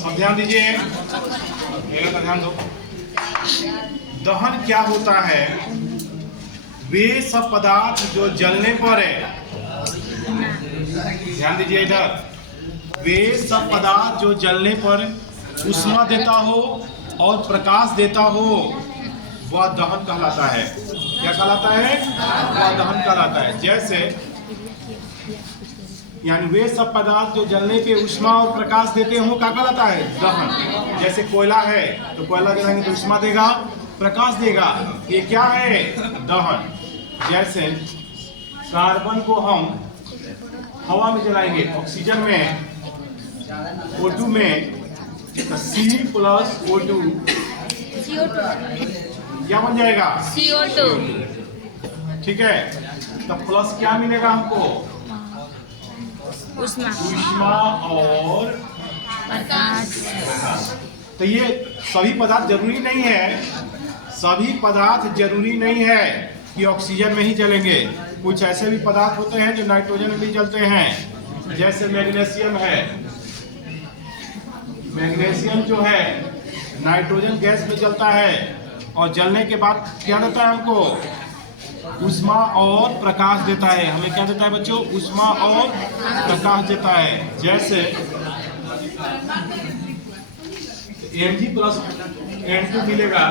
अब ध्यान दीजिए, मेरा ध्यान दो। दहन क्या होता है? वे सब पदार्थ जो जलने पर है, ध्यान दीजिए इधर, वे सब पदार्थ जो जलने पर ऊष्मा देता हो और प्रकाश देता हो, वह दहन कहलाता है। क्या कहलाता है? वह दहन कहलाता है। जैसे यानी वे सब पदार्थ जो जलने पे ऊष्मा और प्रकाश देते हो, क्या कहलाता है? दहन। जैसे कोयला है तो कोयला जलाएंगे तो ऊष्मा देगा, प्रकाश देगा, ये क्या है? दहन। जैसे कार्बन को हम हवा में जलाएंगे, ऑक्सीजन में O2 में C+O2 क्या बन जाएगा? CO2। ठीक है, तो प्लस क्या मिलेगा हमको? ऊष्मा और प्रकाश। तो ये सभी पदार्थ जरूरी नहीं है, सभी पदार्थ जरूरी नहीं है कि ऑक्सीजन में ही जलेंगे। कुछ ऐसे भी पदार्थ होते हैं जो नाइट्रोजन में भी जलते हैं। जैसे मैग्नीशियम है, मैग्नीशियम जो है नाइट्रोजन गैस में जलता है और जलने के बाद क्या देता है हमको? ऊष्मा और प्रकाश देता है। हमें क्या देता है बच्चों? ऊष्मा और प्रकाश देता है। जैसे Mg+N2 मिलेगा,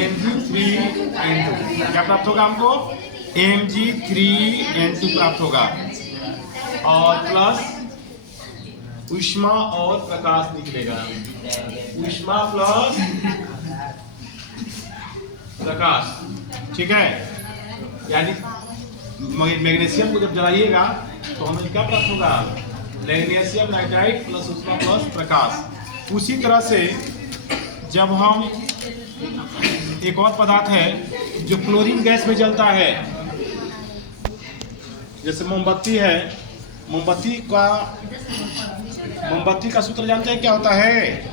Mg3N2 क्या प्राप्त होगा हमको? Mg3N2 प्राप्त होगा, और प्लस ऊष्मा और प्रकाश निकलेगा। ऊष्मा प्लस प्रकाश, ठीक है। यानी मैग्नीशियम को जब जलाइएगा तो हमें क्या प्राप्त होगा? मैग्नीशियम नाइट्राइड प्लस ऊष्मा प्लस प्रकाश। उसी तरह से जब हम एक और पदार्थ है जो क्लोरीन गैस में जलता है, जैसे मोमबत्ती है, मोमबत्ती का सूत्र जानते हैं क्या होता है?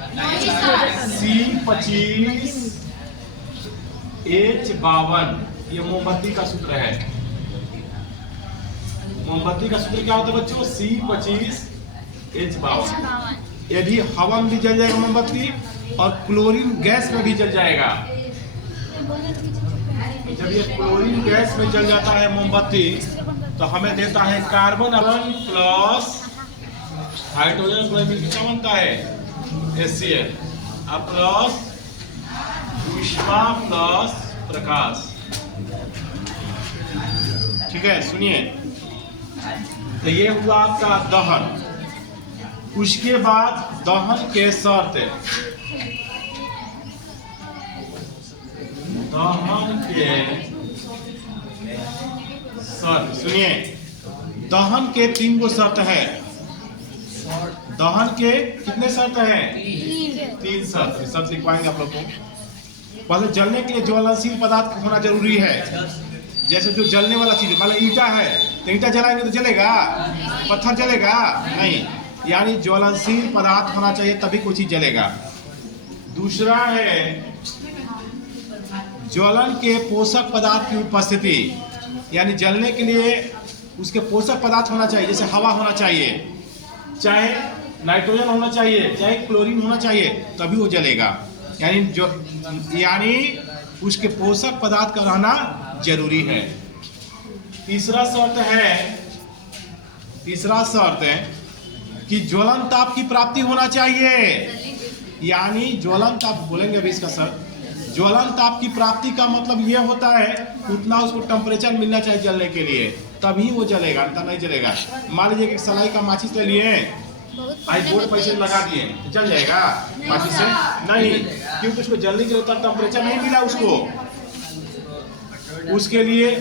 C25H52। ये मोमबत्ती का सूत्र है। मोमबत्ती का सूत्र क्या होता है बच्चों? C25H52। यदि हवा में भी जल जाएगा मोमबत्ती और क्लोरीन गैस में भी जल जाएगा। जब ये क्लोरीन गैस में जल जाता है मोमबत्ती तो हमें देता है कार्बन प्लस हाइड्रोजन क्लोरीन क्या बनता है? HCl प्लस ऊष्मा प्लस प्रकाश। ठीक है, सुनिए, तो ये हुआ आपका दहन। उसके बाद दहन के शर्त, सुनिए, दहन के 3 गो शर्त है। दहन के कितने शर्त है? 3 शर्त। शर्त लिखवाएंगे आप लोग को। पहले जलने के लिए ज्वलनशील पदार्थ होना जरूरी है। जैसे जो जलने वाला चीज, मान लो ईंटा है तो ईंटा जलाएंगे तो जलेगा? पत्थर जलेगा? नहीं। यानी ज्वलनशील पदार्थ होना चाहिए तभी कोई चीज जलेगा। दूसरा है ज्वलन के पोषक पदार्थ की उपस्थिति, यानी जलने के लिए उसके पोषक पदार्थ होना चाहिए। जैसे हवा होना चाहिए, चाहे नाइट्रोजन होना चाहिए, चाहे क्लोरीन होना चाहिए, तभी वो जलेगा। यानी उसके पोषक पदार्थ का रहना जरूरी है। तीसरा शर्त है कि ज्वलन ताप की प्राप्ति होना चाहिए। यानी ज्वलन ताप बोलेंगे अभी इसका सर। ज्वलन ताप की प्राप्ति का मतलब ये होता है उतना उसको टेम्परेचर मिलना चाहिए जलने के लिए, तभी वो जलेगा, नहीं जलेगा। मान लीजिए कि सलाई का माचिस ले लिए, आई बोर्ड पैसे लगा दिए, जल जाएगा माचिस से? नहीं, क्योंकि उसको जलने के लिए उतना टेम्परेचर नहीं मिला उसको। उसके लिए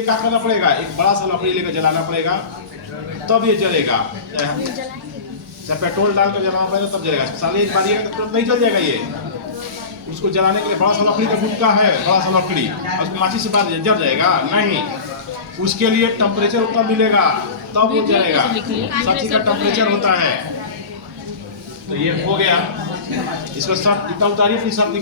क्या करना पड़ेगा? एक बड़ा सा लकड़ी लेकर जलाना पड़ेगा, तब ये जलेगा। चाहे पेट्रोल डालकर जलाना पड़ेगा तब जलेगा। साले एक बार तो तुरंत नहीं जल जाएगा। ये उसको जलाने के लिए बड़ा सा लकड़ी का गुटका है, बड़ा सा लकड़ी, और उसको माचिस से बाहर जल जाएगा? नहीं, उसके लिए टेम्परेचर उतना मिलेगा तब वो जलेगा। सब चीज का टेम्परेचर होता है। तो ये हो गया। इसको सब इतना उतारिए, फिर सब